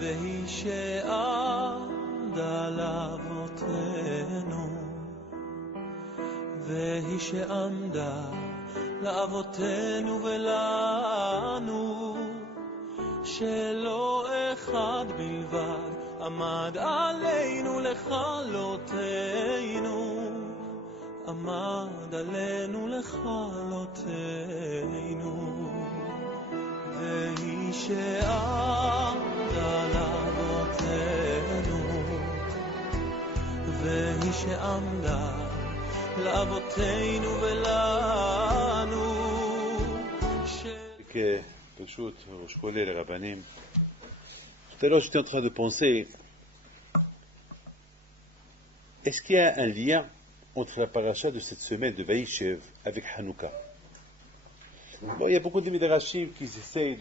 והיא שעמדה לאבותינו, והיא שעמדה לאבותינו ולנו, שלא אחד בלבד עמד עלינו לכלותנו, עמד עלינו לכלותנו. והיא שעמדה לאבותינו, והיא שעמדה לאבותינו ולנו. פשוט, ראש כולל לרבנים. Tout à l'heure, j'étais en train de penser, est-ce qu'il y a un lien entre la paracha de cette semaine de Vaïshev avec Hanouka? Bon, il y a beaucoup de Midrashim qui essayent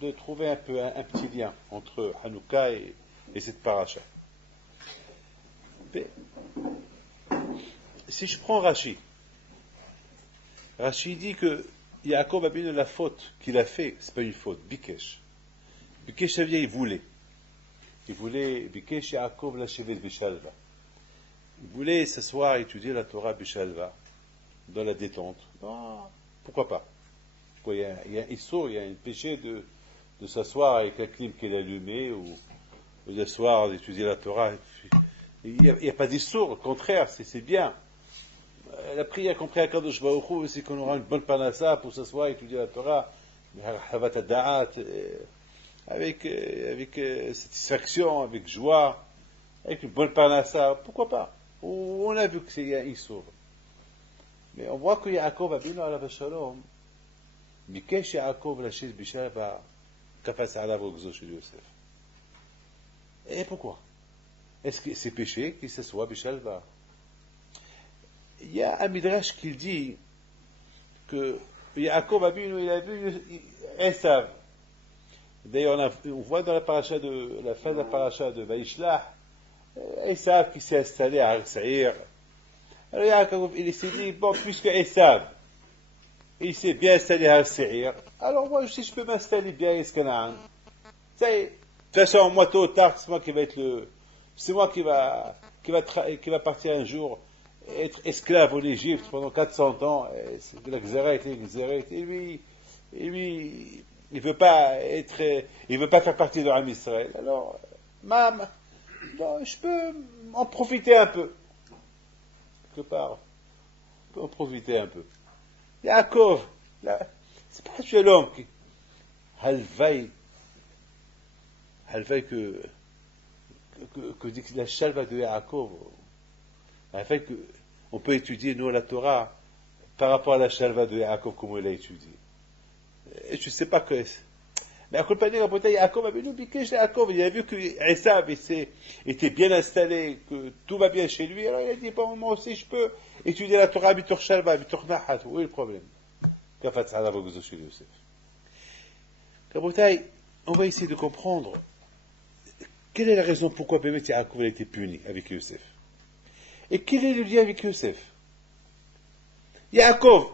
de trouver un petit lien entre Hanouka et cette paracha. Mais, si je prends Rashi dit que Yaakov a bien la faute qu'il a fait, c'est pas une faute, Bikesh. Bikesh, ça veut dire il voulait. Bikesh Yaakov la Shevet Bishalva. Il voulait s'asseoir et étudier la Torah Bishalva, dans la détente. Non, pourquoi pas? Il y a un issur, il y a un péché de s'asseoir avec un clim qui est allumé, ou d'asseoir, d'étudier la Torah. Il n'y a pas d'issur, au contraire, c'est bien. La prière qu'on prie à Kadosh Baruch Hu, c'est qu'on aura une bonne panassa pour s'asseoir et étudier la Torah, avec satisfaction, avec joie, avec une bonne panassa. Pourquoi pas? On a vu que c'est un issur. Mais on voit que Yaakov Avinu alav shalom, Bikesh Yaakov Lashis Bishalva, Kafas alav Ogzo chez Yosef. Et pourquoi? Est-ce que c'est péché qu'il s'assoit Bishalva? Il y a un midrash qui dit que Yaakov Avinu, il a vu Esav. D'ailleurs, on voit dans la fin de la paracha de Vaïshlach, Esav qui s'est installé à Ar-Saïr. Alors Yaakov, il s'est dit, bon, puisque Esav, il s'est bien installé à Ar-Saïr, alors moi aussi je peux m'installer bien à Escanaan. De toute façon, moi tôt ou tard, c'est moi qui va partir un jour être esclave en Égypte pendant 400 ans, la Xéret, et lui, il veut pas faire partie de l'Am Israël. Alors, bon, je peux en profiter un peu. Quelque part, je peux en profiter un peu. Yaakov, c'est pas Shalom qui, halvaï que dit la chalva de Yaakov, afin qu'on peut étudier, nous, la Torah, par rapport à la chalva de Yaakov, comme on l'a étudié. Et je ne sais pas que... Mais à compagnie, Yaakov avait oublié que Yaakov, il a vu que Esav était bien installé, que tout va bien chez lui, alors il a dit, bon, moi aussi, je peux étudier la Torah, bitur chalva, bitur nahat. Où est le problème? Kafat alav ogzo chez Yosef. Kabotai, on va essayer de comprendre quelle est la raison pourquoi Bémet Yaakov a été puni avec Yosef. Et quel est le lien avec Yosef? Yaakov,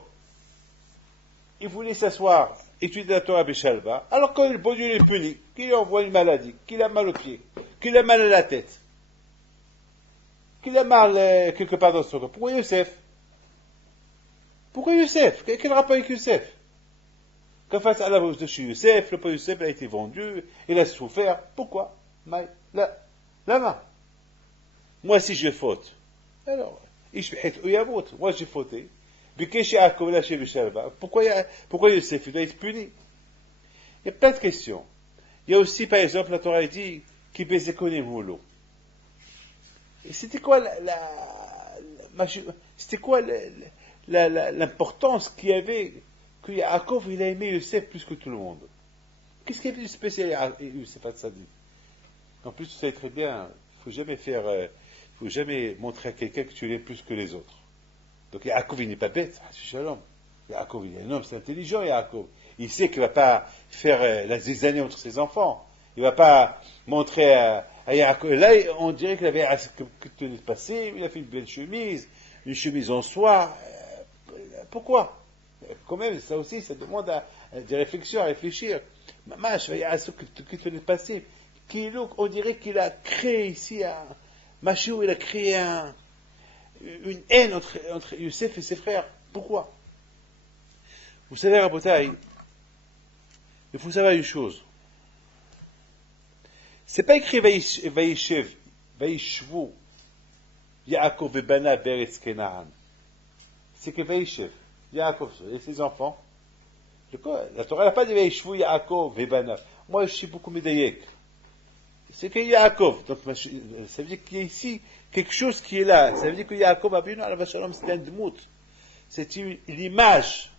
il voulait s'asseoir, étudier la Torah Bishalva, alors quand le bon Dieu est puni, qu'il lui envoie une maladie, qu'il a mal aux pieds, qu'il a mal à la tête, qu'il a mal quelque part dans son corps. Pourquoi Yosef? Quel rapport avec Yosef? Qu'en face à la voix de chez Yosef, le pauvre Yosef a été vendu, il a souffert. Pourquoi? Là-bas. Moi, si je faute, alors, moi j'ai fauté. Pourquoi Yosef doit être puni? Il y a plein de questions. Il y a aussi, par exemple, la Torah dit qui baisait l'eau. Et c'était quoi l'importance qu'il y avait que Yaakov il a aimé Yosef plus que tout le monde? Qu'est-ce qu'il y avait de spécial à Yosef Hatzadik? En plus, tu sais très bien, il ne faut jamais montrer à quelqu'un que tu l'aimes plus que les autres. Donc Yaakov, il n'est pas bête, c'est Shalom. Yaakov, il est un homme, c'est intelligent, Yaakov. Il sait qu'il ne va pas faire la zizanie entre ses enfants. Il ne va pas montrer à Yaakov. Là, on dirait qu'il avait que tenir passé, il a fait une belle chemise, une chemise en soie. Pourquoi? Quand même, ça aussi, ça demande des réflexions, à réfléchir. Mamash, ce qui venait de passer, on dirait qu'il a créé ici, Machiou, il a créé une haine entre Youssef et ses frères. Pourquoi? Vous savez, Rabotai, il faut savoir une chose. C'est pas écrit Vaïshev, Vaïshvu, Yaakov et Bana Beretz Kenaan. C'est que Vaïshev, Yaakov et ses enfants. La Torah n'a pas dit Vaïshvu, Yaakov et Bana. Moi, je suis beaucoup médaillé. C'est que Yaakov. Donc, ça veut dire qu'il y a ici quelque chose qui est là. Ça veut dire que Yaakov, Abinu, Alav Shalom, c'était un dmout. C'était l'image.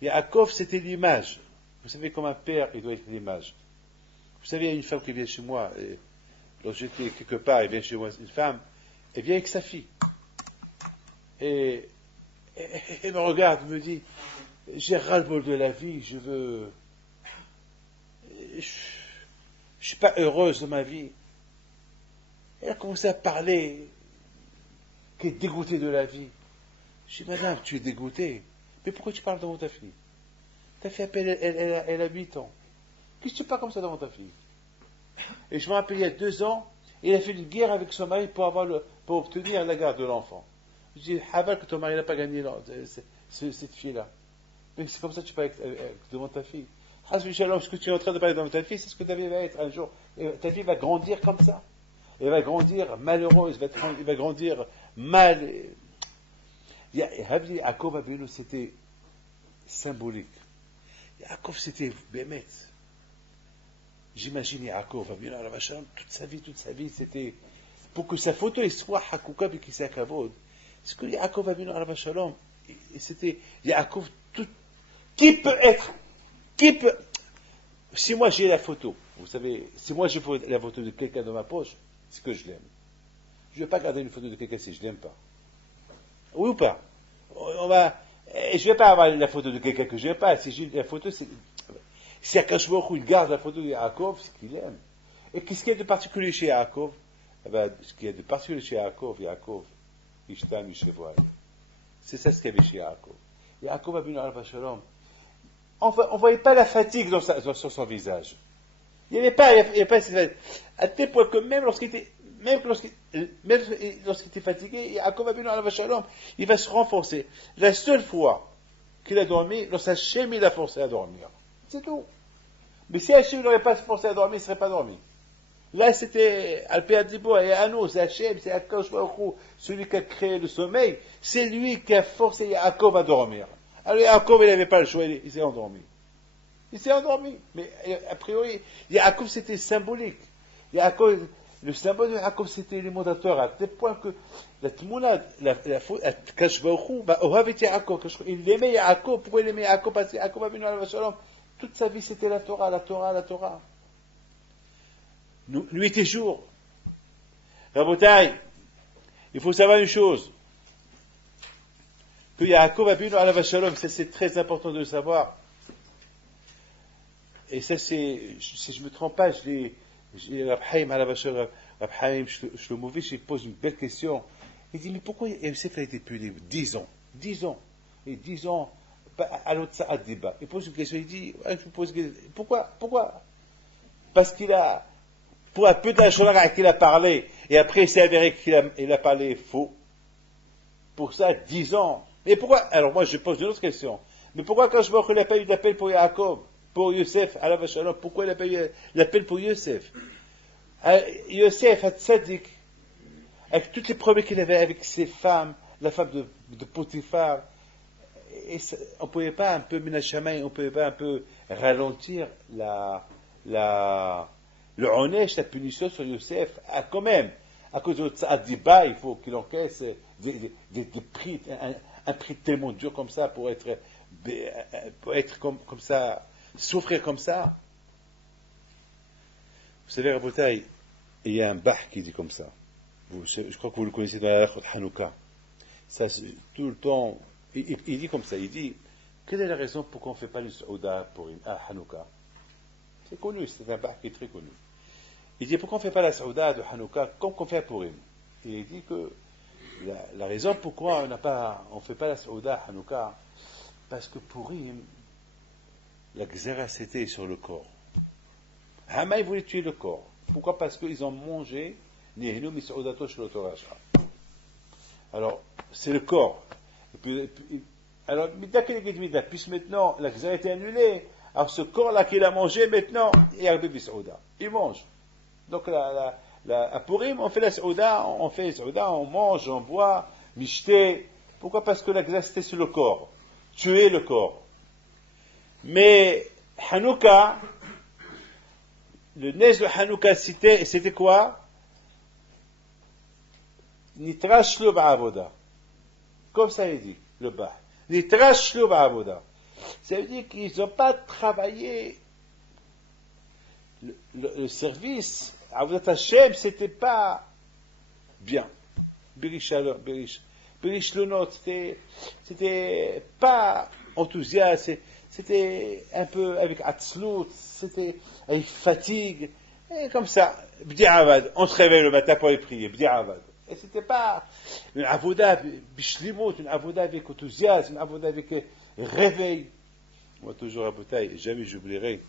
Yaakov, c'était l'image. Vous savez, comme un père, il doit être l'image. Vous savez, il y a une femme qui vient chez moi, et lorsque j'étais quelque part, elle vient chez moi, une femme, elle vient avec sa fille. Et elle me regarde, elle me dit, j'ai ras-le-bol de la vie, je suis pas heureuse de ma vie. Elle a commencé à parler, qu'elle est dégoûtée de la vie. Je dis, madame, tu es dégoûtée, mais pourquoi tu parles devant ta fille? Ta fille, elle a 8 ans. Qu'est-ce que tu parles comme ça devant ta fille? Et je me rappelle, il y a 2 ans, il a fait une guerre avec son mari pour obtenir la garde de l'enfant. Je dis, Haval, que ton mari n'a pas gagné cette fille-là. Mais c'est comme ça que tu parles devant ta fille. Ce que tu es en train de parler devant ta fille, c'est ce que ta vie va être un jour. Et ta fille va grandir comme ça. Elle va grandir malheureuse, elle va grandir mal. Yaakov Abinu, c'était symbolique. Yaakov, c'était Bémet. J'imagine Yaakov Abinu, toute sa vie, c'était pour que sa photo soit Hakouka Bikisa Kavod. Parce que Yaakov Abinu, c'était Yaakov, qui peut, si moi j'ai la photo, vous savez, si moi j'ai la photo de quelqu'un dans ma poche, c'est que je l'aime. Je ne vais pas garder une photo de quelqu'un si je ne l'aime pas. Oui ou pas? Je ne vais pas avoir la photo de quelqu'un que je n'aime pas. Si j'ai la photo, si Akash Baruch Hu, il garde la photo de Yaakov, c'est qu'il aime. Et qu'est-ce qu'il y a de particulier chez Yaakov? Ce qu'il y a de particulier chez Yaakov, Ishtam, Yishevoy. C'est ça ce qu'il y avait chez Yaakov. Yaakov Abinu Alav Shalom. On ne voyait pas la fatigue sur son visage. Il n'y avait pas à tel point que même lorsqu'il était fatigué, Yaakov Abinu Alav Shalom, il va se renforcer. La seule fois qu'il a dormi, lorsque Hachem l'a forcé à dormir. C'est tout. Mais si Hachem n'aurait pas forcé à dormir, il ne serait pas dormi. Là, c'était Alpéa Dibo et Anou, c'est Hachem, c'est Akash Baruch Hu, celui qui a créé le sommeil, c'est lui qui a forcé Yaakov à dormir. Alors Yaakov, il n'avait pas le choix, il s'est endormi. Il s'est endormi. Mais a priori, Yaakov, c'était symbolique. Yaakov, le symbole de Yaakov, c'était l'élémentateur, à tel point que la Tmouna, Akash Baruch Hu, il aimait Yaakov. Pourquoi il aimait Yaakov? Parce que Yaakov Abinu Alav Shalom, toute sa vie, c'était la Torah, la Torah, la Torah. Nuit et jour. Rabotai, il faut savoir une chose. Que Yaakov Abinu Alav Shalom, ça c'est très important de le savoir. Et ça c'est, si je ne me trompe pas, Rab Chaim Alav Shalom, Rab Chaim Shlomovitch, il pose une belle question. Il dit, mais pourquoi Yosef a été puni 10 ans? 10 ans. Et 10 ans, à l'autre Sa'ad Diba. Il pose une question, il dit, pourquoi? Parce qu'il a, pour un peu d'Ashonara qu'il a parlé, et après il s'est avéré qu'il a parlé faux. Pour ça, 10 ans. Mais pourquoi? Alors moi je pose une autre question. Mais pourquoi quand je vois qu'il n'a pas eu d'appel pour Yaakov, pour Yosef, Alav Shalom, pourquoi il n'a pas eu l'appel pour Yosef? Yosef, Hatzadik, avec toutes les problèmes qu'il avait avec ses femmes, la femme de Potiphar, on ne pouvait pas un peu, Minashamay, on ne pouvait pas un peu ralentir le onesh, la punition sur Yosef, quand même, à cause de Tzadiba, il faut qu'il encaisse des prix, un prix tellement dur comme ça pour être comme ça, souffrir comme ça. Vous savez, Rabotai, il y a un bah qui dit comme ça. Je crois que vous le connaissez dans la Lachot Hanouka. Ça, tout le temps, il dit comme ça, il dit, quelle est la raison pour qu'on ne fait pas le Saouda pour Hanouka? C'est connu, c'est un bah qui est très connu. Il dit, pourquoi on ne fait pas la Saouda de Hanouka comme qu'on fait à Purim? Et il dit que la raison pourquoi on ne fait pas la Saouda à Hanouka, parce que Purim, la Xéra c'était sur le corps. Hama, ils voulaient tuer le corps. Pourquoi? Parce qu'ils ont mangé Nihnu Mis'udato Shel Oto Rasha. Alors, c'est le corps. Alors, puisque maintenant la Xéra était annulée, alors ce corps-là qu'il a mangé, maintenant, il y a Bibi Saouda. Il mange. Donc, à Purim, on fait la Saouda, on mange, on boit, michté. Pourquoi? Parce que la Xéra c'était sur le corps. Tuer le corps. Mais, Hanouka, le nez de Hanouka, c'était quoi? Nitrash lo ba'avoda. Comme ça il dit, le bas. Nitrash lo ba'avoda. Ça veut dire qu'ils n'ont pas travaillé le service. Avodat Hashem, c'était pas bien. Birish Lonot, c'était pas enthousiaste, c'était un peu avec atzlut, c'était avec fatigue, et comme ça, b'di avad, on se réveille le matin pour les prier, b'di avad. Et c'était pas une avoda bishlimut, une avoda avec enthousiasme, une avoda avec réveil. Moi, toujours à Boutaï, jamais j'oublierai.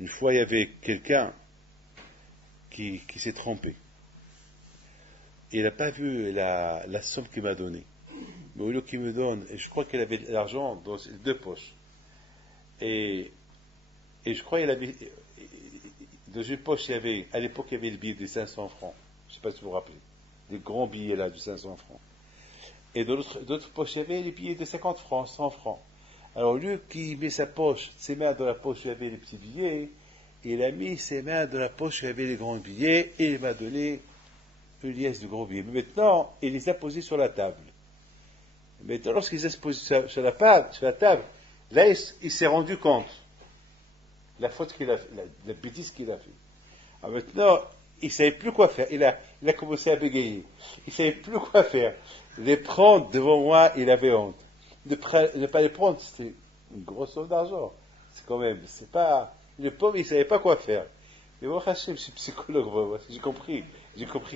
Une fois, il y avait quelqu'un qui s'est trompé. Il n'a pas vu la somme qu'il m'a donnée. Mais au lieu qu'il me donne, et je crois qu'il avait de l'argent dans ses deux poches. Et je crois qu'il avait, dans une poche, à l'époque, il y avait le billet de 500 francs. Je ne sais pas si vous vous rappelez. Des grands billets là, de 500 francs. Et dans d'autres poches, il y avait les billets de 50 francs, 100 francs. Alors, au lieu qu'il met ses mains dans la poche où il y avait les petits billets, il a mis ses mains dans la poche où il y avait les grands billets, et il m'a donné une liasse de gros billets. Mais maintenant, il les a posés sur la table. Maintenant, lorsqu'il les a posés sur la table, là, il s'est rendu compte la faute qu'il a fait, la bêtise qu'il a fait. Alors maintenant, il ne savait plus quoi faire. Il a commencé à bégayer. Il ne savait plus quoi faire. Les prendre devant moi, il avait honte. Ne pas les prendre, c'était une grosse somme d'argent. C'est pas, le pauvre, il ne savait pas quoi faire. Mais moi, Hachem, je suis psychologue, moi, j'ai compris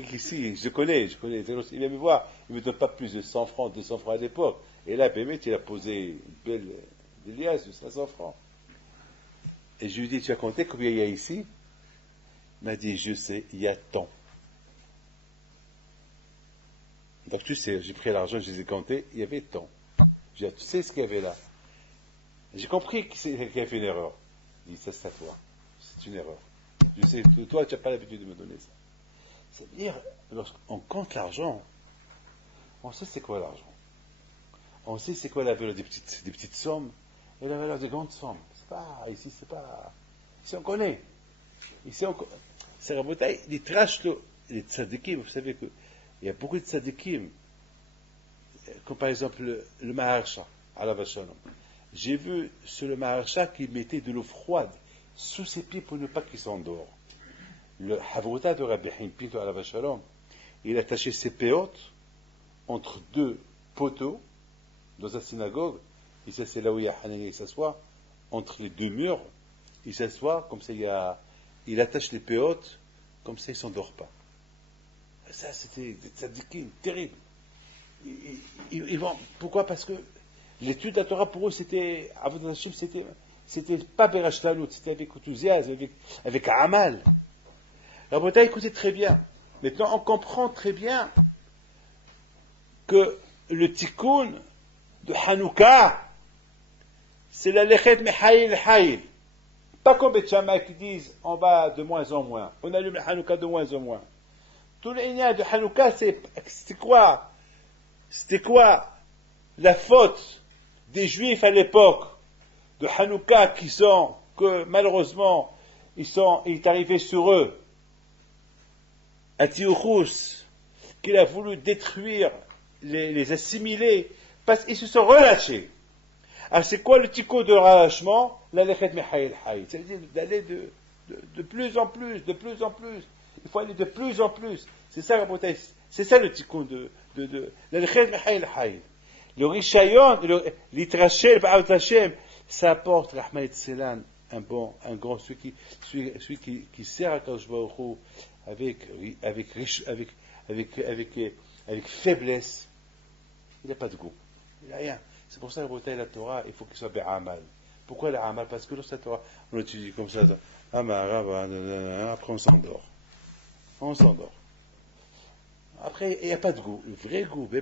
qu'ici, je connais. Il vient me voir, il ne me donne pas plus de 100 francs, 200 francs à l'époque. Et là, Bémet, il a posé une belle liasse de 500 francs. Et je lui dis, tu as compté combien il y a ici? Il m'a dit, je sais, il y a tant. Donc tu sais, j'ai pris l'argent, je les ai comptés, il y avait tant. Je dis, tu sais ce qu'il y avait là? J'ai compris qu'il y avait une erreur. Il dit, ça c'est à toi. C'est une erreur. Je sais, toi tu n'as pas l'habitude de me donner ça. C'est-à-dire, lorsqu'on compte l'argent, on sait c'est quoi l'argent. On sait c'est quoi la valeur des petites sommes et la valeur des grandes sommes. Ici on connaît. C'est Rabotai, les tzadikim, vous savez qu'il y a beaucoup de tzadikim, comme par exemple le Maharsha, alav shalom. J'ai vu sur le Maharsha qui mettait de l'eau froide sous ses pieds pour ne pas qu'il s'endort. Le Havrota de Rabbi Haim Pinto alav shalom, il attachait ses péotes entre deux poteaux dans la synagogue, et ça c'est là où il y a Hanani s'assoit, entre les deux murs, il s'assoit, comme ça il attache les péotes, comme ça il ne s'endort pas. Ça c'était des tzadikim terribles. Ils vont, pourquoi? Parce que l'étude de la Torah pour eux c'était pas berashtanout, c'était avec enthousiasme, avec amal. La Bretagne écoutez très bien. Maintenant on comprend très bien que le tikkun de Hanouka, c'est la lechet mehaïl haïl. Pas comme les Shammai qui disent on va de moins en moins. On allume le Hanouka de moins en moins. Tout l'Énia de Hanouka, c'était quoi? C'était quoi la faute des Juifs à l'époque de Hanouka que malheureusement, il est arrivé sur eux Antiochus, qu'il a voulu détruire, les assimiler, parce qu'ils se sont relâchés. Alors c'est quoi le tikkun de relâchement? La lechet mehaïl haïl. C'est-à-dire d'aller de plus en plus. Il faut aller de plus en plus. C'est ça le tikkun de la lechet mehaïl haïl. Le rishayon, l'itrachel, ba'av Hashem, ça apporte Rahman et Tselan, un grand, celui qui sert à Kadosh Baruch Hu avec faiblesse. Il n'a pas de goût. Il n'a rien. C'est pour ça que la Torah, il faut qu'il soit bi'amal. Pourquoi l'amal? Parce que lorsque la Torah, on étudie comme ça, après on s'endort. On s'endort. Après, il n'y a pas de goût. Le vrai goût, le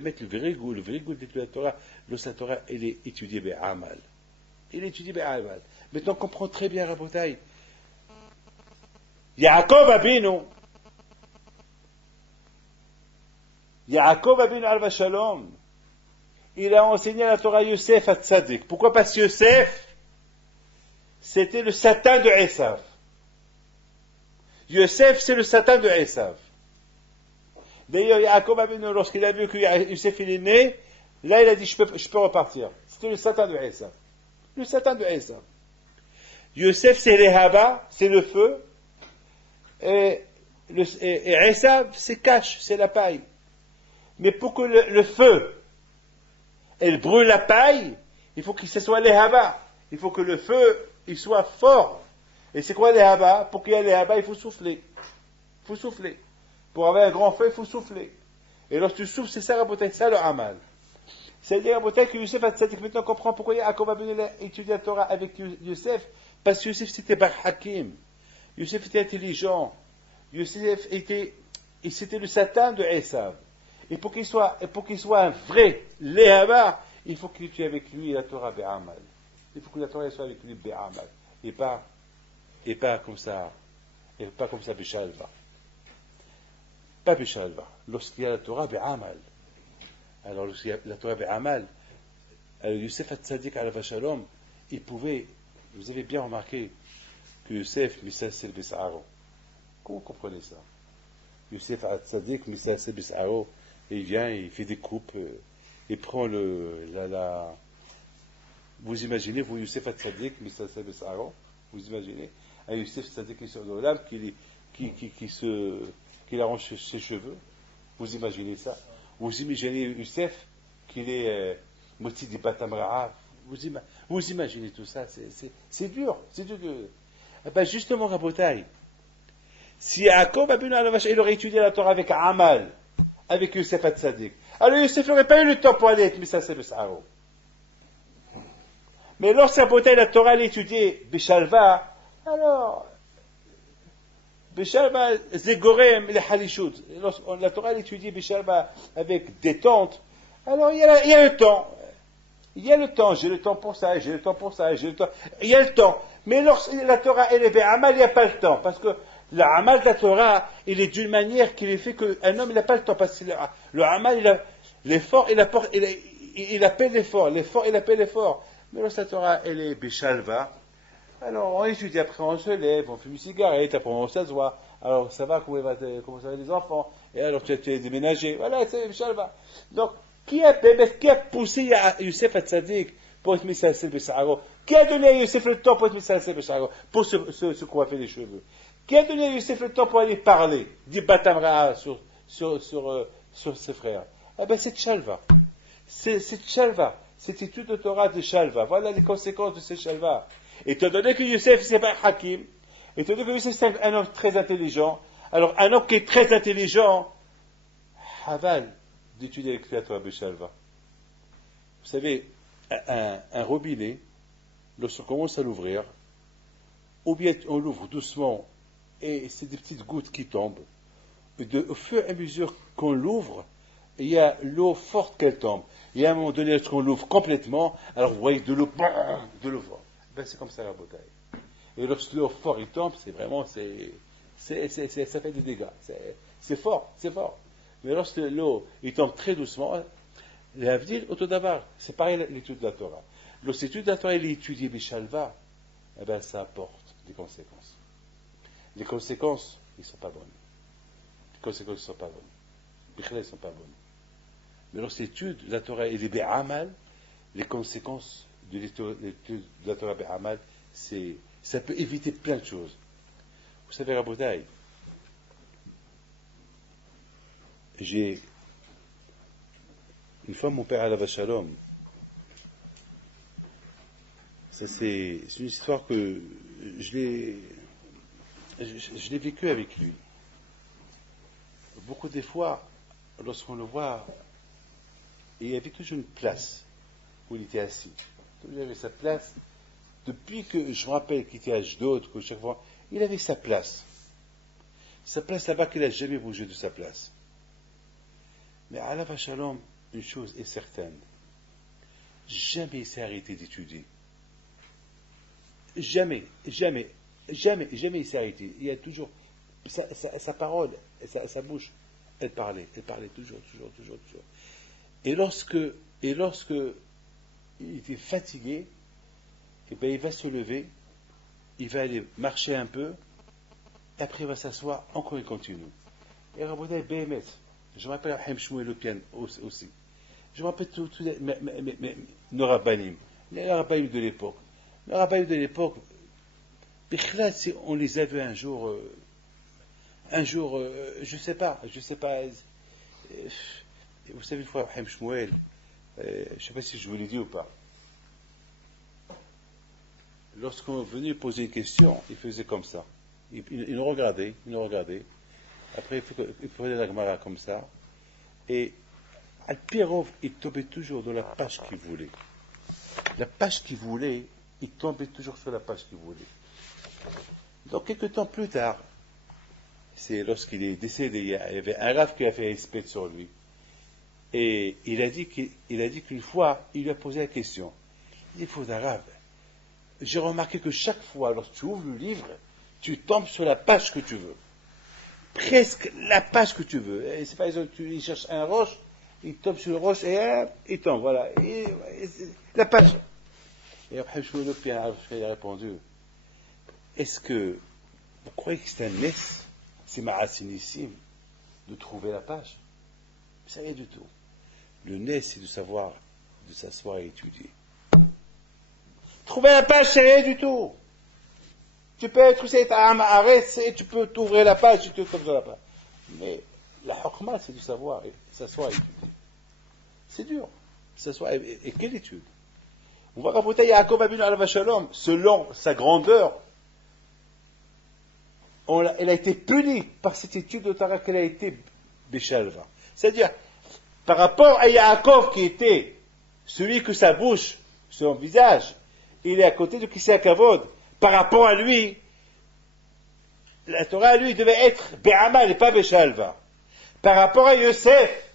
vrai goût de la Torah, lorsque la Torah, elle est étudiée bi'amal. Il est étudié bi'amal. Maintenant, on comprend très bien, Rabotai. Yaakov Abinu Alva Shalom, il a enseigné la Torah à Yosef à Tzadik. Pourquoi? Parce que Yosef, c'était le Satan de Esav. Yosef, c'est le Satan de Esav. D'ailleurs, Yaakov Abinu, lorsqu'il a vu que Yosef il est né, là il a dit je peux repartir. C'était le Satan de Esav. Le Satan de Esav. Yosef, c'est les Haba, c'est le feu. Et Esav, c'est cache, c'est la paille. Mais pour que le feu, elle brûle la paille, il faut que ce soit les Haba. Il faut que le feu, il soit fort. Et c'est quoi les Haba? Pour qu'il y ait les Haba, il faut souffler. Il faut souffler. Pour avoir un grand feu, il faut souffler. Et lorsque tu souffles, c'est ça, Rabotai, ça le Amal. C'est-à-dire, Rabotai, que Yosef a Tzadik maintenant comprend pourquoi Yaakov a étudié la Torah avec Yosef. Parce que Yosef, c'était Bar Hakim. Yosef était intelligent. Yosef c'était le Satan de Esav. Et pour qu'il soit un vrai Léhaba, il faut qu'il soit avec lui la Torah Be'amal. Il faut que la Torah soit avec lui Be'amal. Et pas comme ça Bishalva. Pas Bishalva. Lorsqu'il y a la Torah Be'amal. Alors, lorsqu'il y a la Torah Be'amal, Yosef Hatzadik Alva Shalom, il pouvait, vous avez bien remarqué que Yosef Misasel Bis'aro. Comment vous comprenez ça? Yosef Hatzadik Misasel Bis'aro, et il vient, il fait des coupes, il prend vous imaginez, vous, Yosef Hatzadik Misasel Bis'aro, vous imaginez, un Yosef Hatzadik qui est sur le lame, qui arrange ses cheveux, vous imaginez ça? Vous imaginez Yosef qu'il est Moti di Batamra'a, vous imaginez tout ça, c'est dur, c'est dur. Ben justement, Rabotai, si Yaakov Abinu Alva Shalom, il aurait étudié la Torah avec Amal, avec Yosef Hatzadik, alors Yosef n'aurait pas eu le temps pour aller être Misasel Bis'aro. Mais lorsque Rabotai, la Torah l'étudiait Bishalva, alors Bishalva Zegorem les Halishut, lorsque la Torah l'étudiait Bishalva avec détente, alors il y a le temps. Il y a le temps, j'ai le temps pour ça, j'ai le temps pour ça, j'ai le temps. Il y a le temps. Mais lorsque la Torah elle est Be'amal, il n'y a pas le temps. Parce que l'Amal de la Torah, il est d'une manière qui fait qu'un homme, il n'a pas le temps. Parce que le Amal, l'effort, il appelle l'effort. L'effort, il appelle l'effort. Mais lorsque la Torah, elle est Bishalva, alors on étudie, après on se lève, on fume une cigarette, après on s'assoit. Alors ça va, comment ça va les enfants? Et alors tu es déménagé. Voilà, c'est Bishalva. Donc, qui a poussé Yosef Hatzadik pour être Misasel Bis'aro? Qui a donné à Yosef le temps pour être Misasel Bis'aro? Pour se coiffer les cheveux? Qui a donné à Yosef le temps pour aller parler? Dit Batamra sur ses frères. Ah ben c'est Chalva. C'est Chalva. Cette étude de Torah de Chalva. Voilà les conséquences de cette Chalva. Étant donné que Yosef c'est pas Hakim, étant donné que Yosef c'est un homme très intelligent, alors un homme qui est très intelligent, Haval, d'étudier avec la Torah Bishalva. Vous savez, un robinet, lorsqu'on commence à l'ouvrir, ou bien on l'ouvre doucement, et c'est des petites gouttes qui tombent. Au fur et à mesure qu'on l'ouvre, il y a l'eau forte qu'elle tombe. Et à un moment donné, lorsqu'on l'ouvre complètement, alors vous voyez de l'eau forte. Ben, c'est comme ça la bouteille. Et lorsque l'eau forte il tombe, c'est vraiment, ça fait des dégâts. C'est fort. Mais lorsque l'eau il tombe très doucement, l'avenir, d'abord, c'est pareil l'étude de la Torah. Lorsque l'étude de la Torah est étudiée Bishalva, eh ben, ça apporte des conséquences. Les conséquences, ils ne sont pas bonnes. Bichlal, ils ne sont pas bonnes. Mais lorsque l'étude de la Torah est Be'amal, les conséquences de l'étude de la Torah Be'amal, ça peut éviter plein de choses. Vous savez, Rabotai, une fois mon père Alava Shalom, ça c'est une histoire que je l'ai vécue avec lui. Beaucoup des fois, lorsqu'on le voit, il y avait toujours une place où il était assis. Il avait sa place. Depuis que je me rappelle qu'il était à Ashdod, que chaque fois, il avait sa place. Sa place là-bas qu'il n'a jamais bougé de sa place. Mais alav Shalom, une chose est certaine. Jamais il s'est arrêté d'étudier. Jamais il s'est arrêté. Il y a toujours sa parole, sa bouche, elle parlait toujours. Et lorsque il était fatigué, eh bien, il va se lever, il va aller marcher un peu, et après il va s'asseoir, encore il continue. Et Rabotai Béhémet, je me rappelle Rahim Shmuel le pian aussi. Je me rappelle tous nos rabbinim, les rabbinim de l'époque. Les rabbinim de l'époque, on les a vus un jour, je sais pas. Vous savez une fois Rahim Shmuel, je ne sais pas si je vous l'ai dit ou pas. Lorsqu'on est venu poser une question, il faisait comme ça. Il nous regardait. Après, il faisait la Gemara comme ça. Et Al-Pirov, il tombait toujours dans la page qu'il voulait. La page qu'il voulait, il tombait toujours sur la page qu'il voulait. Donc, quelques temps plus tard, c'est lorsqu'il est décédé, il y avait un Rav qui a fait espèce sur lui. Et il a dit qu'une fois, il lui a posé la question. Il dit, faut un Rav. J'ai remarqué que chaque fois, lorsque tu ouvres le livre, tu tombes sur la page que tu veux. Presque la page que tu veux. Et c'est par exemple, il cherche un roche, il tombe sur le roche et il tombe, voilà. La page. Et après, il a répondu, est-ce que vous croyez que c'est un nes, c'est ma'asinissime, de trouver la page? C'est rien du tout. Le nes, c'est de savoir, de s'asseoir et étudier. Trouver la page, c'est rien du tout. Tu peux être et tu peux t'ouvrir la page, tu te tombes sur la page. Mais la hukma, c'est de savoir et s'asseoir et étudier. C'est dur. S'asseoir et quelle étude? On va rapporter Yaakov Abinu alav Shalom, selon sa grandeur, elle a été punie par cette étude de Torah qu'elle a été Béchalva. C'est-à-dire, par rapport à Yaakov qui était celui que sa bouche, son visage, il est à côté de Kisei Kavod. Par rapport à lui, la Torah, lui, devait être Be'amal et pas Béchalva. Par rapport à Yosef,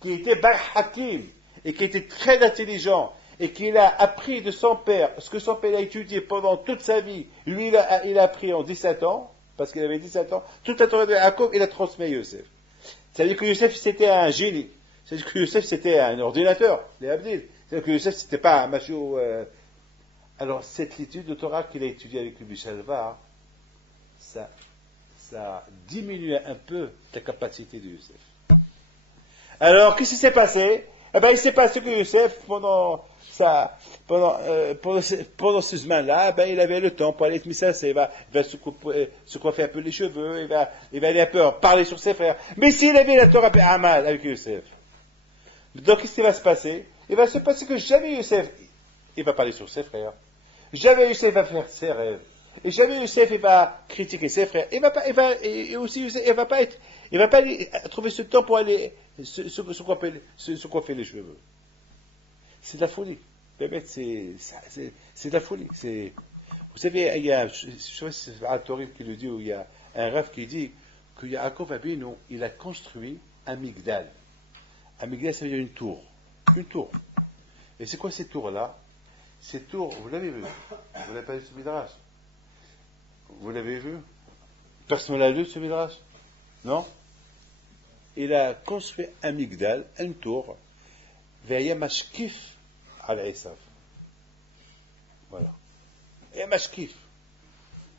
qui était Bar Hakim, et qui était très intelligent, et qu'il a appris de son père, ce que son père a étudié pendant toute sa vie, lui, il a appris en 17 ans, parce qu'il avait 17 ans, toute la Torah de Yaakov, il a transmis à Yosef. C'est-à-dire que Yosef, c'était un génie. C'est-à-dire que Yosef, c'était un ordinateur, les Abdil. C'est-à-dire que Yosef, c'était pas un macho. Alors, cette étude de Torah qu'il a étudiée avec le Bishalva, ça diminuait un peu la capacité de Yosef. Alors, qu'est-ce qui s'est passé? Eh bien, il s'est passé que Yosef, pendant ce semaine-là, ben, il avait le temps pour aller il va se coiffer un peu les cheveux, il va aller un peu parler sur ses frères. Mais s'il avait la Torah Amal avec Yosef, donc qu'est-ce qui va se passer? Il va se passer que jamais Yosef, il va parler sur ses frères. Jamais Yosef va faire ses rêves. Et jamais Yosef, il va critiquer ses frères. Il va pas trouver ce temps pour aller se coiffer les cheveux. C'est de la folie. C'est de la folie. Vous savez, il y a, je ne sais pas si c'est Al-Torim qui le dit, ou il y a un rêve qui dit que Yaakov Abinu, il a construit un migdal. Un migdal, ça veut dire une tour. Une tour. Et c'est quoi ces tours-là? Ces tours, vous l'avez vu? Vous l'avez pas vu ce midrash? Vous l'avez vu? Personne ne l'a lu ce midrash? Non? Il a construit un migdal, une tour, vers Mashkif al-Esav. Voilà. Et Mashkif.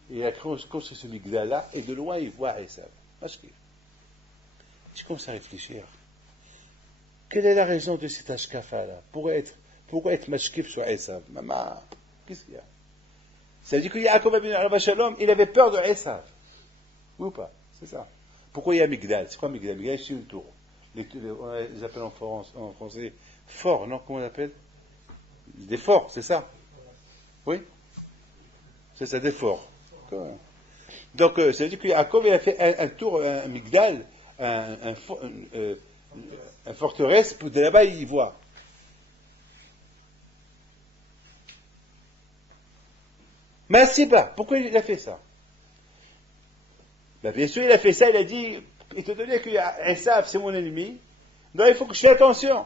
Il a construit ce migdal-là, et de loin il voit Esav. Mashkif. Je commence à réfléchir. Quelle est la raison de cet ashkafa-là? Pourquoi être mashkif sur Esav? Maman, qu'est-ce qu'il y a? Ça veut dire que Yaakov Abinu alav Shalom, il avait peur de Esav. Oui ou pas? C'est ça. Pourquoi il y a Migdal? C'est quoi Migdal? Migdal, c'est une tour. On les appelle en français forts, non? Comment on appelle? Des forts, c'est ça? Oui? C'est ça, des forts. Donc, ça veut dire que Yaakov, il a fait un tour, un Migdal, un forteresse, pour de là-bas, il voit. Mais Siba, pourquoi il a fait ça? Ben, bien sûr, il a fait ça, il a dit, étant donné que Esav, c'est mon ennemi, donc il faut que je fasse attention.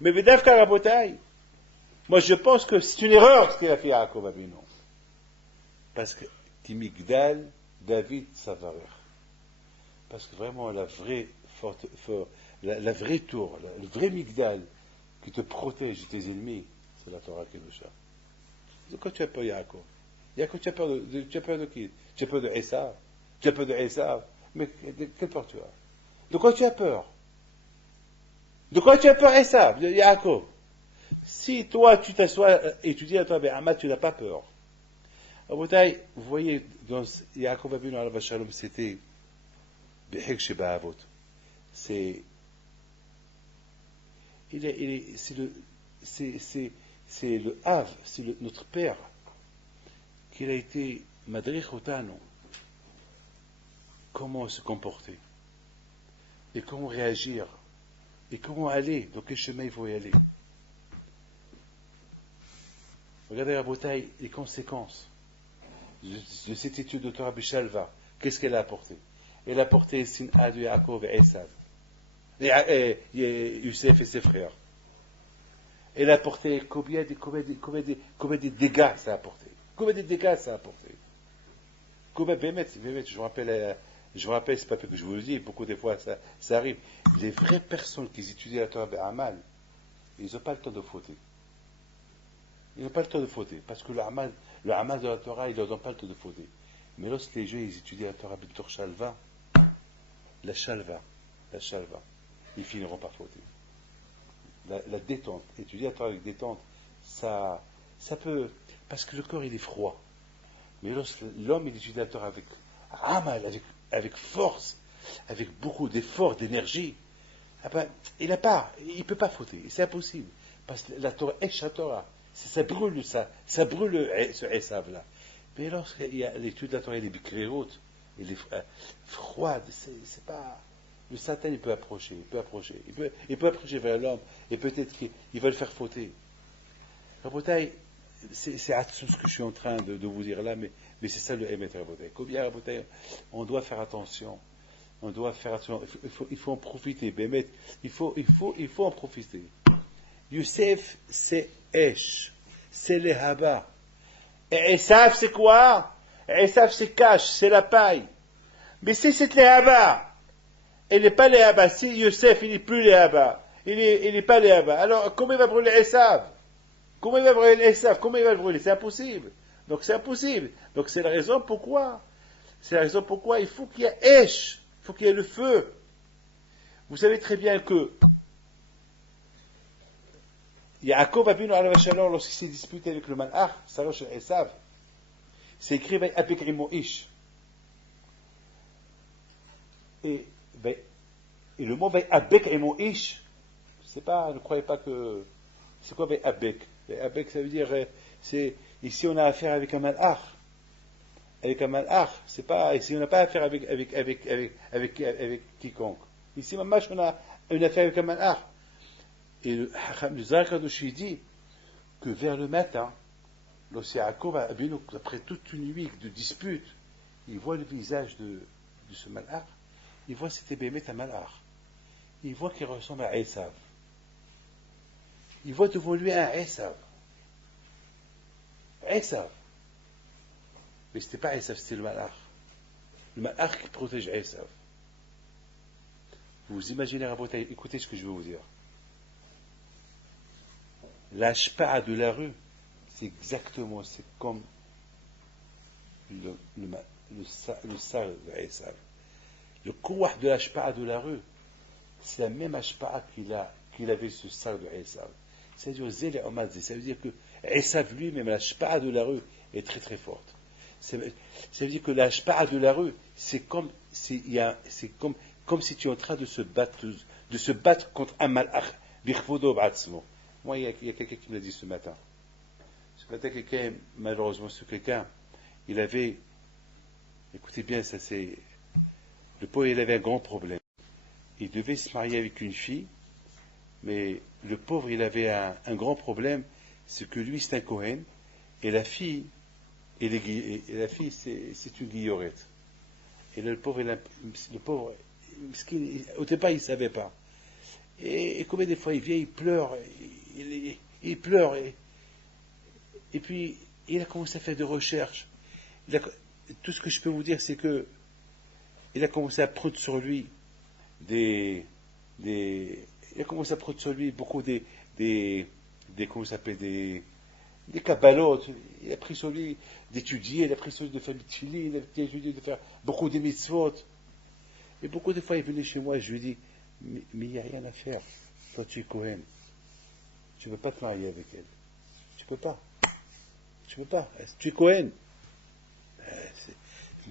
Mais Vedav Karabotai, moi je pense que c'est une erreur ce qu'il a fait à Yaakov Avinu. Parce que Timigdal, David Savarer. Parce que vraiment la vraie la vraie tour, le vrai Migdal qui te protège de tes ennemis, c'est la Torah Kedusha. De quoi tu as peur, Yaakov? Yaakov, tu as peur de qui? Tu as peur de Esav? Tu as peur de Esav? Mais quelle peur tu as? De quoi tu as peur? De quoi tu as peur, Esav, de Yaakov? Si toi tu t'assois et tu dis à toi, ben Ahmad, tu n'as pas peur. Rabotai, vous voyez, dans Yaakov Avinu alav shalom, c'était Behek Sheba Avot. C'est le Av, c'est notre Père, qu'il a été Madrich Otano, comment se comporter, et comment réagir, et comment aller, dans quel chemin il faut y aller. Regardez la bataille, les conséquences de cette étude de Torah Bishalva. Qu'est-ce qu'elle a apporté? Elle a apporté Sin'a de Yaakov et Esav, Youssef et ses frères. Elle a apporté combien de dégâts ça a apporté? Combien de dégâts ça a apporté? Combien je me rappelle, c'est pas que je vous le dis, beaucoup de fois ça arrive. Les vraies personnes qui étudient la Torah B'Amal, ils n'ont pas le temps de fauter. Ils n'ont pas le temps de fauter, parce que le amal de la Torah, il ne leur donne pas le temps de fauter. Mais lorsque les gens ils étudient la Torah B'Tor Shalva, la Shalva, ils finiront par fauter. La détente, étudier la Torah avec détente, ça peut, parce que le corps il est froid. Mais lorsque l'homme il étudie la Torah avec amal, avec force, avec beaucoup d'efforts, d'énergie, ah ben, il ne peut pas fauter, c'est impossible. Parce que la Torah, Esha Torah, ça brûle ce Esav là. Mais lorsqu'il y a l'étude de la Torah, il est bikréot, il est froide, c'est pas. Le Satan il peut approcher, il peut approcher vers l'homme, et peut-être qu'il va le faire fauter. Rabotai, c'est Hatsus ce que je suis en train de vous dire là, mais c'est ça le Emet Rabotai. Combien Rabotai, on doit faire attention. Il faut en profiter. Bémet, il faut en profiter. Youssef, c'est Esh, c'est les Haba. Et Esav, c'est quoi? Esav, c'est Cash, c'est la paille. Mais si c'est les Haba, il n'est pas les Haba. Si Youssef, il n'est plus les Haba, il n'est pas les Haba. Alors, comment il va brûler Esav? Comment il va brûler Esav? Comment il va le brûler? C'est impossible. Donc, c'est impossible. Donc, c'est la raison pourquoi. Il faut qu'il y ait Esh. Il faut qu'il y ait le feu. Vous savez très bien que Yaakov Avinu alav shalom, lorsqu'il s'est disputé avec le Malach, Salosh et Esav, c'est écrit avec Ish. Et le mot avec Ish, c'est pas, ne croyez pas que. C'est quoi avec? Avec, ça veut dire, ici on a affaire avec un Malach. Avec un Malach, c'est pas, ici on n'a pas affaire avec quiconque. Ici, mamash, on a une affaire avec un Malach. Et le Zohar Kadosh dit que vers le matin, lorsque Yaakov Avinu, après toute une nuit de dispute, il voit le visage de ce Malach, il voit c'était Bémet un Malach. Il voit qu'il ressemble à Esav. Il voit devant lui un Esav. Esav. Mais ce n'était pas Esav, c'était le Malach. Le Malach qui protège Esav. Vous imaginez, Rabotai, écoutez ce que je veux vous dire. L'ashpa'a de la rue, c'est comme le sal de Esav. Le kouah de l'ashpa'a de la rue, c'est la même ashpa'a qu'il avait ce sal de Esav. C'est-à-dire, ça veut dire que Esav lui-même, l'ashpa'a de la rue, est très très forte. Ça veut dire que l'ashpa'a de la rue, c'est comme si tu es en train de se battre contre un malach, bichvodo b'atzmo. Moi, il y a quelqu'un qui me l'a dit ce matin. Ce matin, malheureusement, il avait, écoutez bien, le pauvre, il avait un grand problème. Il devait se marier avec une fille, mais le pauvre, il avait un grand problème, c'est que lui, c'est un Kohen, et la fille, et la fille, c'est une guillorette. Et là, le pauvre, miskin, au départ, il ne savait pas. Et combien de fois il vient, il pleure, il pleure, et puis il a commencé à faire des recherches. Tout ce que je peux vous dire, c'est que il a commencé à prendre sur lui il a commencé à prendre sur lui beaucoup comment ça s'appelle, des kabbalotes. Il a pris sur lui d'étudier, il a pris sur lui de faire du tchili, il a pris sur lui de faire beaucoup de mitzvot. Et beaucoup de fois, il venait chez moi et je lui dis, mais il n'y a rien à faire. Toi, tu es Cohen. Tu ne peux pas te marier avec elle. Tu ne peux pas. Tu ne peux pas. Tu es Cohen.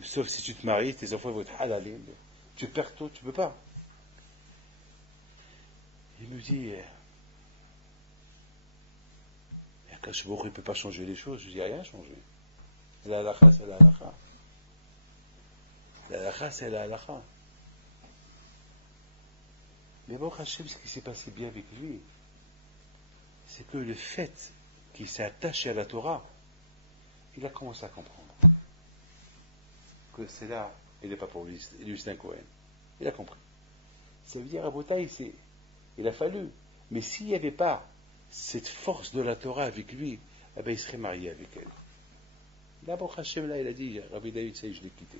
Sauf si tu te maries, tes enfants vont être halalim. Tu perds tout, tu ne peux pas. Il me dit, Akash Baruch il ne peut pas changer les choses. Je lui dis, rien changé. La halakha, c'est la halakha. La halakha, c'est la halakha. Mais Baruch Hashem, ce qui s'est passé bien avec lui, c'est que le fait qu'il s'est attaché à la Torah, il a commencé à comprendre que c'est là, il n'est pas pour lui, c'est un Cohen. Il a compris. Ça veut dire, à Botaï, il a fallu. Mais s'il n'y avait pas cette force de la Torah avec lui, eh ben, il serait marié avec elle. Là, Baruch Hashem, là, il a dit, Rabbi David, ça y est, je l'ai quitté.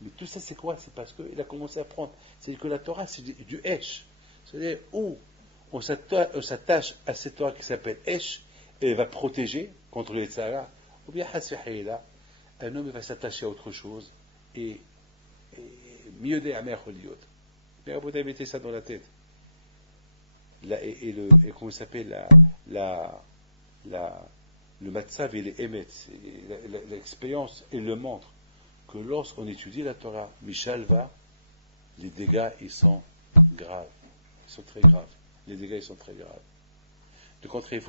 Mais tout ça, c'est quoi? C'est parce qu'il a commencé à prendre. C'est que la Torah, c'est du Esh. C'est-à-dire, où on s'attache à cette Torah qui s'appelle Esh, et elle va protéger contre les Tzara, ou bien Hasfihaïla, un homme va s'attacher à autre chose, et mieux des Amer Holiot. Mais Rabbi David mettait ça dans la tête. Et comment ça s'appelle, le matzav et les émet, l'expérience, et le montre que lorsqu'on étudie la Torah, Mishalva, les dégâts, ils sont graves. Ils sont très graves. Les dégâts, ils sont très graves. De contraire,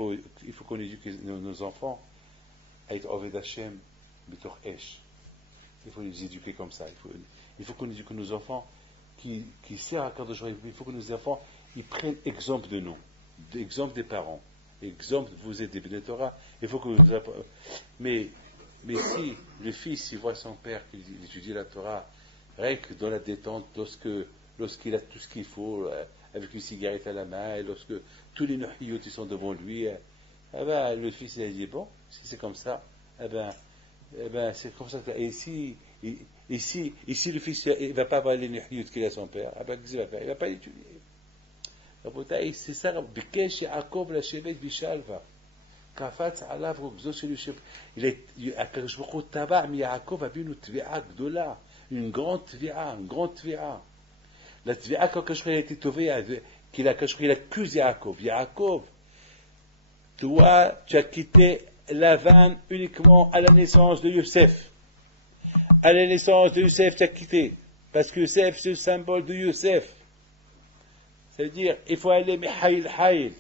il faut qu'on éduque nos enfants à être Oved Hashem, B'tor Esh. Il faut les éduquer comme ça. Il faut qu'on éduque nos enfants qui servent à Kadosh Baruch Hu. Il faut que nos enfants ils prennent exemple de nous, exemple des parents, exemple, vous êtes des Bnei Torah. Il faut que mais si le fils il voit son père qui étudie la Torah, rien que dans la détente, lorsqu'il a tout ce qu'il faut, avec une cigarette à la main, et lorsque tous les nohiyot sont devant lui, le fils il a dit bon, si c'est comme ça, c'est comme ça. Et si le fils ne va pas avoir les nohiyot qu'il a son père, qu'est-ce qu'il va faire? Il ne va pas l'étudier. C'est ça, ביקש יעקב לשבת בשלווה, קפץ עליו רוגזו של יושב. הקדוש ברוך הוא תבע מיעקב אבינו תביעה גדולה, une grande תביעה. לתביעה הקדוש ברוך הוא הייתי תובע, כי הקדוש ברוך הוא accuse Yaakov, toi tu as quitté Lavan uniquement à la naissance de Youssef. À la naissance de Youssef tu as quitté, parce que Youssef c'est le symbole de Youssef. Ça veut dire, il faut aller Hayil,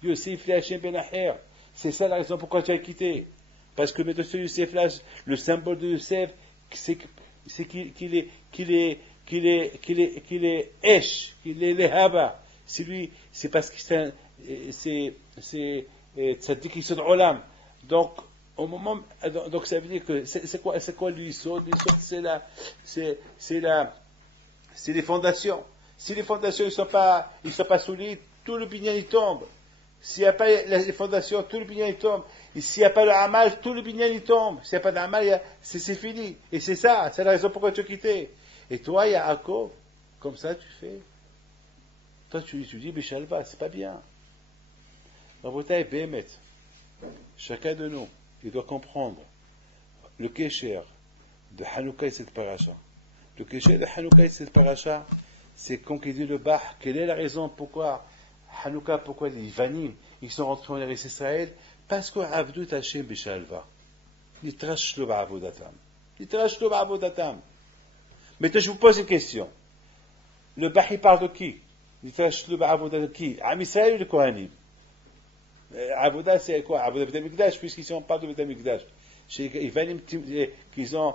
Youssef Hashem Ben Aher. C'est ça la raison pourquoi tu as quitté. Parce que maintenant, ce Youssef là, le symbole de Youssef, c'est qu'il est Esh, qu'il est Lehaba. C'est lui, c'est parce que c'est Tzadik Yisod Olam. Donc, au moment, donc ça veut dire que, c'est quoi l'Yisod? L'Yisod, c'est les fondations. Si les fondations ne sont pas solides, tout le binyan il tombe. S'il n'y a pas les fondations, tout le binyan il tombe. Et s'il n'y a pas le amal, tout le binyan il tombe. S'il n'y a pas d'amal, c'est fini. Et c'est ça, c'est la raison pourquoi tu as quitté. Et toi, Yaakov, comme ça tu fais. Toi tu dis, Bishalva, c'est pas bien. Rabotai Behemet, chacun de nous, il doit comprendre le Kesher de Hanouka et cette paracha. Le Kesher de Hanouka et cette paracha, c'est comme qu'il dit le Bach, quelle est la raison pourquoi Hanouka, pourquoi les Ivanim, ils sont rentrés en Eretz Israël? Parce que Avdut Hashem Bishalva. Nitrashlu ba'avodatam. Maintenant, je vous pose une question. Le Bach, il parle de qui? Nitrashlu ba'avodatam qui? Am Israël ou le Kohanim? Avoda, c'est quoi? Avoda B'Dam Mikdash, puisqu'ici on parle de B'Dam Mikdash. Chez Ivanim, qu'ils ont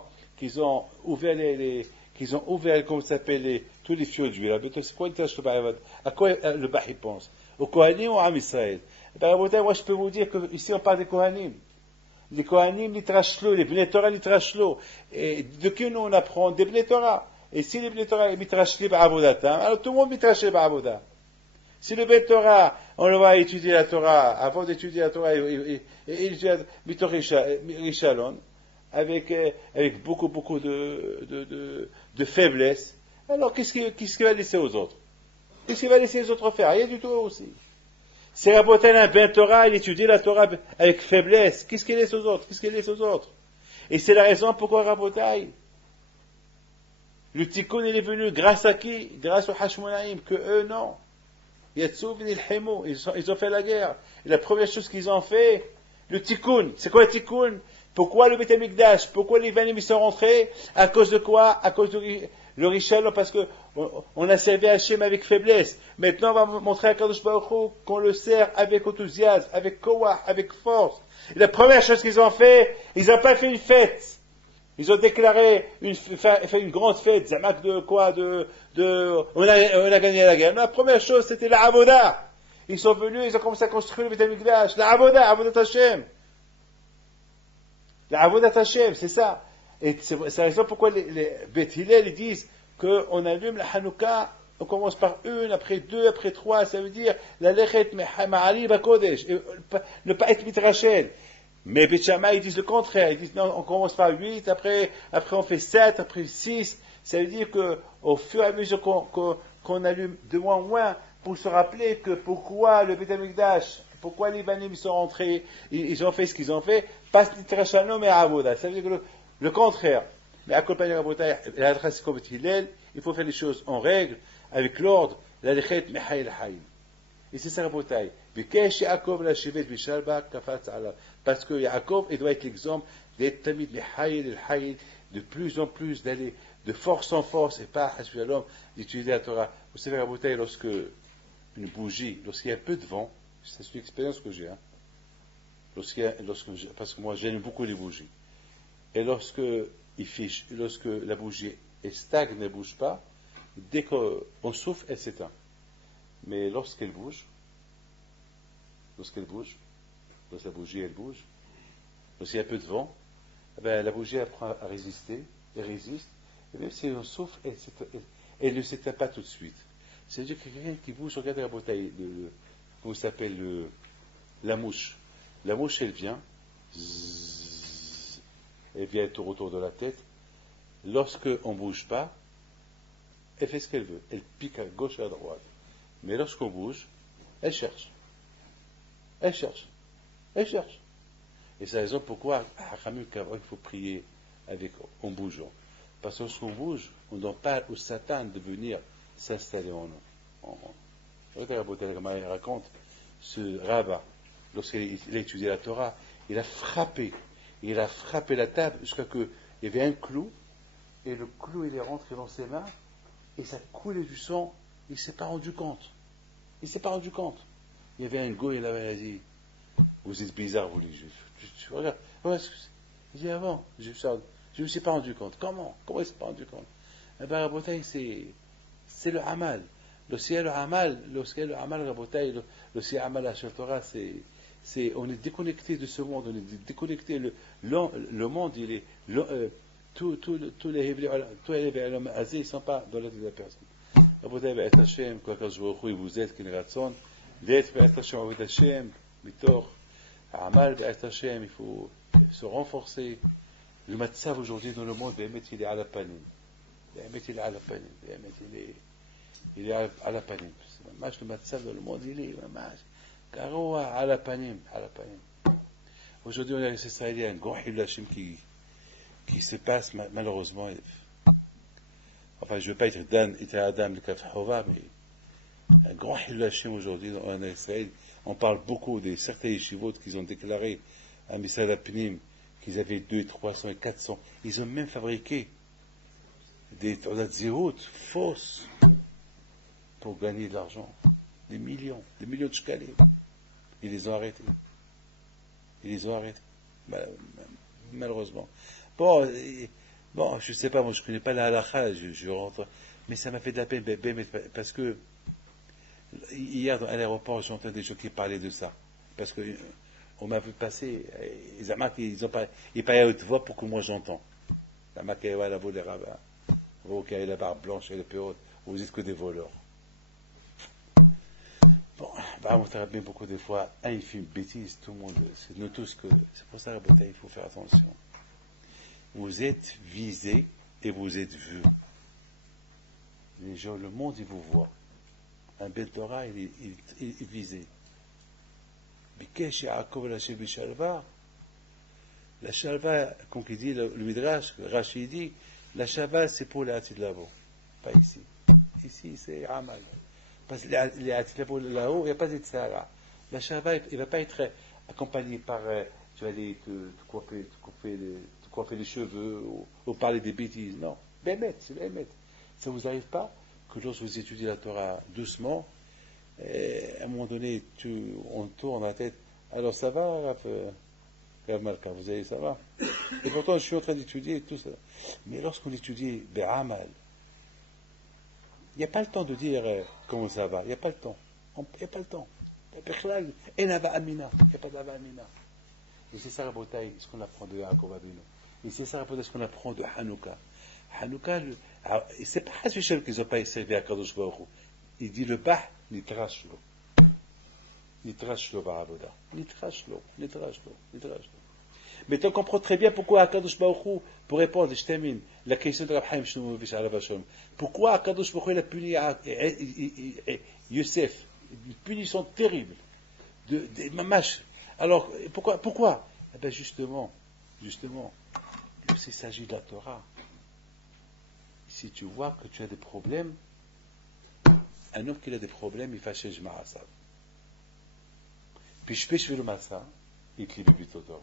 ouvert, comment ça s'appelle, tous les fioles d'huile. C'est quoi à quoi le Bach pense? Au Kohanim ou à Israël? Moi je peux vous dire que ici on parle des Kohanim. les Kohanim litrashlo, les Bnei Torah litrashlo. Et de qui nous on apprend? Des Bnei Torah. Et si les Bnei Torah mitrashli ba'avodatam, alors tout le monde mitrashli ba'avodah. Si le Bnei Torah, on le va étudier la Torah, avant d'étudier la Torah, il étudie Mitor Rishalon, avec beaucoup de faiblesse, alors qu'est-ce qu'il va laisser aux autres? Qu'est-ce qu'il va laisser les autres faire? Rien du tout aussi. C'est Rabotai un Ben Torah, il étudie la Torah avec faiblesse. Qu'est-ce qu'il laisse aux autres? Qu'est-ce qu'il laisse aux autres? Et c'est la raison pourquoi Rabotai, le Tikkun, il est venu grâce à qui? Grâce au Hashmonaïm, que eux, non. Yatsou v'nilhemu, ils ont fait la guerre. Et la première chose qu'ils ont fait, le Tikkun. C'est quoi le Tikkun? Pourquoi le Beth Amikdash? Pourquoi les Vanim sont rentrés? À cause de quoi? À cause de le Richel, parce que on a servi Hachem avec faiblesse. Maintenant, on va montrer à Kadosh Baruch Hu qu'on le sert avec enthousiasme, avec koah, avec force. Et la première chose qu'ils ont fait, ils n'ont pas fait une fête. Ils ont déclaré fait une grande fête, Zamak de quoi, on a gagné la guerre. Non, la première chose, c'était la Avoda. Ils sont venus, ils ont commencé à construire le Beth Amikdash. La Avoda, Avodat Hashem. La Avodat Hashem, c'est ça. Et c'est la raison pourquoi les Beth Hillel, ils disent qu'on allume la Hanouka, on commence par une, après deux, après trois, ça veut dire la Lechet Ma'ali Bakodesh, ne pas être mitrachel. Mais Beth Shammai, ils disent le contraire, ils disent non, on commence par 8, après on fait 7, après 6, ça veut dire qu'au fur et à mesure qu'on allume de moins en moins, pour se rappeler que pourquoi le Beth Amikdash, pourquoi les Banim sont rentrés, ils ont fait ce qu'ils ont fait, passe Nitrashano mais à Avoda, ça veut dire que le contraire. Mais à Kolpani Rabotai, la Drassiko Beth Hillel, il faut faire les choses en règle, avec l'ordre, la Lechet Mechai L'Haïm. Et c'est ça Rabotai. Parce que Yaakov, il doit être l'exemple d'être tamid de plus en plus d'aller de force en force et pas à l'homme d'étudier la Torah. Vous savez, Rabotai, lorsque une bougie, lorsqu'il y a peu de vent, c'est une expérience que j'ai, hein, parce que moi j'aime beaucoup les bougies, et lorsque la bougie est stagne, ne bouge pas, dès qu'on souffle, elle s'éteint. Mais lorsqu'elle bouge, lorsque la bougie elle bouge, lorsqu'il y a un peu de vent, eh bien, la bougie apprend à résister, elle résiste, et même si on souffle, elle ne s'éteint pas tout de suite. C'est-à-dire que quelqu'un qui bouge, regardez la bouteille, comment ça s'appelle, la mouche. La mouche, elle vient, elle vient tour autour de la tête. Lorsqu'on ne bouge pas, elle fait ce qu'elle veut. Elle pique à gauche et à droite. Mais lorsqu'on bouge, elle cherche. Elle cherche. Elle cherche. Et c'est la raison pourquoi, il faut prier en bougeant. Parce que lorsqu'on bouge, on ne donne pas au Satan de venir s'installer en nous. Il raconte ce rabbin, lorsqu'il a étudié la Torah, il a frappé la table jusqu'à ce qu'il y avait un clou, et le clou il est rentré dans ses mains, et ça coulait du sang, il ne s'est pas rendu compte. Il y avait un goy, il avait dit, vous êtes bizarres, vous les juifs. Tu regardes, il dit avant, je ne me suis pas rendu compte. Comment il ne s'est pas rendu compte? Eh bien, Rabotai, c'est le Hamal. Le ciel Hamal, Rabotai, le ciel Hamal, la Torah, on est déconnecté de ce monde, on est déconnecté. Le monde, il est. Tous les Hébreux azés, ils ne sont pas dans la tête de la personne. Rabotai, Be'et Hashem, quoi que je vous êtes, qu'il ratson, d'être Be'et Hashem, Be'et Hashem, Mitor, Hamal, Be'et Hashem, il faut se renforcer. Le matzav aujourd'hui dans le monde, il est à la panim. Il est à la panim. Il est à la panim. Le matzav dans le monde, il est Karoua à la panim. Aujourd'hui, on a les Israéliens, un grand Hillachim qui se passe malheureusement. Enfin, je ne veux pas être Dan et Adam le Kafhova, mais un grand Hillachim aujourd'hui en Israël. On parle beaucoup de certains yeshivot qu'ils ont déclaré à Misal Apnim qu'ils avaient 200, 300 et 400. Ils ont même fabriqué des zirot fausses pour gagner de l'argent. Des millions de shkalim. Ils les ont arrêtés. Malheureusement. Bon, je ne sais pas, moi je ne connais pas la halakha, je rentre. Mais ça m'a fait de la peine, parce que hier à l'aéroport, j'entends des gens qui parlaient de ça. Parce que on m'a vu passer, ils parlaient à haute voix pour que moi j'entends. La maquille, la voix des rabbins, vous qui avez la barbe blanche et le peu haute, vous êtes que des voleurs. Bon, bah, on bien beaucoup de fois, il fait une bêtise, tout le monde, c'est nous tous que, c'est pour ça, il faut faire attention. Vous êtes visés et vous êtes vus. Les gens, le monde, il vous voit. Un bel Torah, il est visé. Bikesh Yaakov la Shalva. La Shalva, comme il dit le Midrash, Rashi dit, la Shalva, c'est pour les Atidlavo. Pas ici. Ici, c'est Amal. Parce que les Atidlavo là-haut, il n'y a pas de Tzara. La Shalva, il ne va pas être accompagné par, tu vas aller te coiffer les cheveux, ou parler des bêtises. Non. Bémet, c'est Bémet. Ça ne vous arrive pas que lorsque vous étudiez la Torah doucement, à un moment donné, on tourne la tête. Alors ça va, Rav Malka, vous avez, ça va. Et pourtant, je suis en train d'étudier tout ça. Mais lorsqu'on étudie Be'amal, il n'y a pas le temps de dire comment ça va. Il n'y a pas le temps. Il n'y a pas le temps. Il n'y a pas d'ava amina. Et c'est ça, Rabotai, ce qu'on apprend de Yaakov Avinu. Et c'est ça, Rabotai, ce qu'on apprend de Hanouka. Hanouka, c'est pas Hashem qu'ils n'ont pas servi à Kadosh Baruch Hu. Il dit le bah, nitrash lo. Nitrash lo ba'avoda. Nitrash lo. Mais tu comprends très bien pourquoi Akadosh Baruch Hu, pour répondre, je termine, la question de Rab Chaim Shlomovitch à Rav Shalom. Pourquoi Akadosh Baruch Hu il a puni Yosef, une punition terrible, de mamash. Alors, pourquoi Eh bien, justement, s'il s'agit de la Torah, si tu vois que tu as des problèmes, un homme qui a des problèmes, il fâche je m'arrasse. Puis je pêche le massa, il clive Bitotora.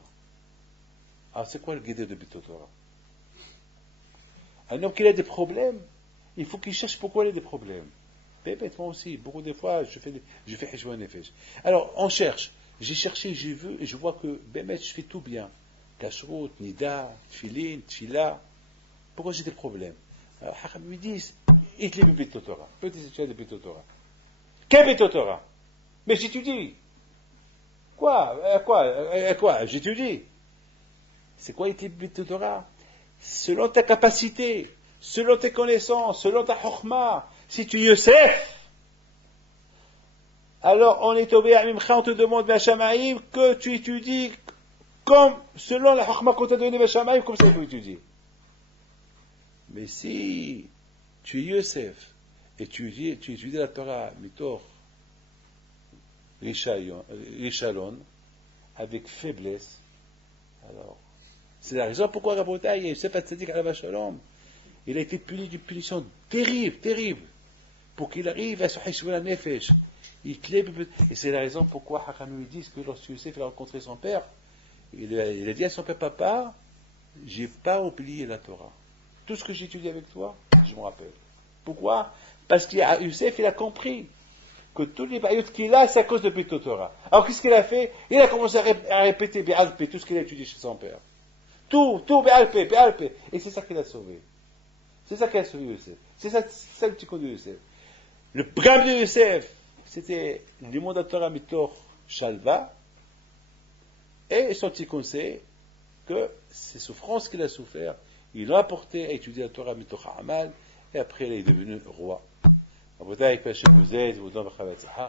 Alors c'est quoi le guide de Bitotora? Un homme qui a des problèmes, il faut qu'il cherche pourquoi il a des problèmes. Moi aussi, beaucoup de fois, je fais Heshbon Nefesh. Alors on cherche. J'ai cherché, j'ai vu, et je vois que je fais tout bien. Kashrut, Nida, Tfilin, Tfila. Pourquoi j'ai des problèmes? Alors, Hacham me disent, il clive Bitotora. Petit étudiant de Bitotora. Quel Bitotora? Mais j'étudie. Quoi? J'étudie. C'est quoi le Torah? Selon ta capacité, selon tes connaissances, selon ta chokma. Si tu es Yosef, alors on est tombé à Mimcha, on te demande Vachamaïm que tu étudies comme, selon la chokma qu'on t'a donné Vachamaïm, comme ça il faut étudier. Mais si tu es Yosef et tu étudies la Torah, Mitor, Richalon, avec faiblesse, alors, c'est la raison pourquoi Rabotai, Yosef Hatzadik Alav Shalom, il a été puni d'une punition terrible, pour qu'il arrive à se Heshbon Nefesh. Et c'est la raison pourquoi Hacham lui dit que lorsque Yosef a rencontré son père, il a dit à son père, papa, j'ai pas oublié la Torah. Tout ce que j'ai étudié avec toi, je me rappelle. Pourquoi? Parce que Yosef, il a compris que tous les baïotes qu'il a, c'est à cause de Bito Torah. Alors qu'est-ce qu'il a fait? Il a commencé à répéter Béalpé, tout ce qu'il a étudié chez son père. Tout Béalpé. Et c'est ça qu'il a sauvé. C'est ça qui a sauvé Yosef. C'est ça le tikkun de Yosef. Le programme de Yosef, c'était le monde de Torah Mitor Shalva, et son tikkun c'est que ces souffrances qu'il a souffert, il l'a apporté à étudier la Torah Mitor Ha'amal, et après il est devenu roi. רבותיי, פה שבוזז, ועודו בחבצחה.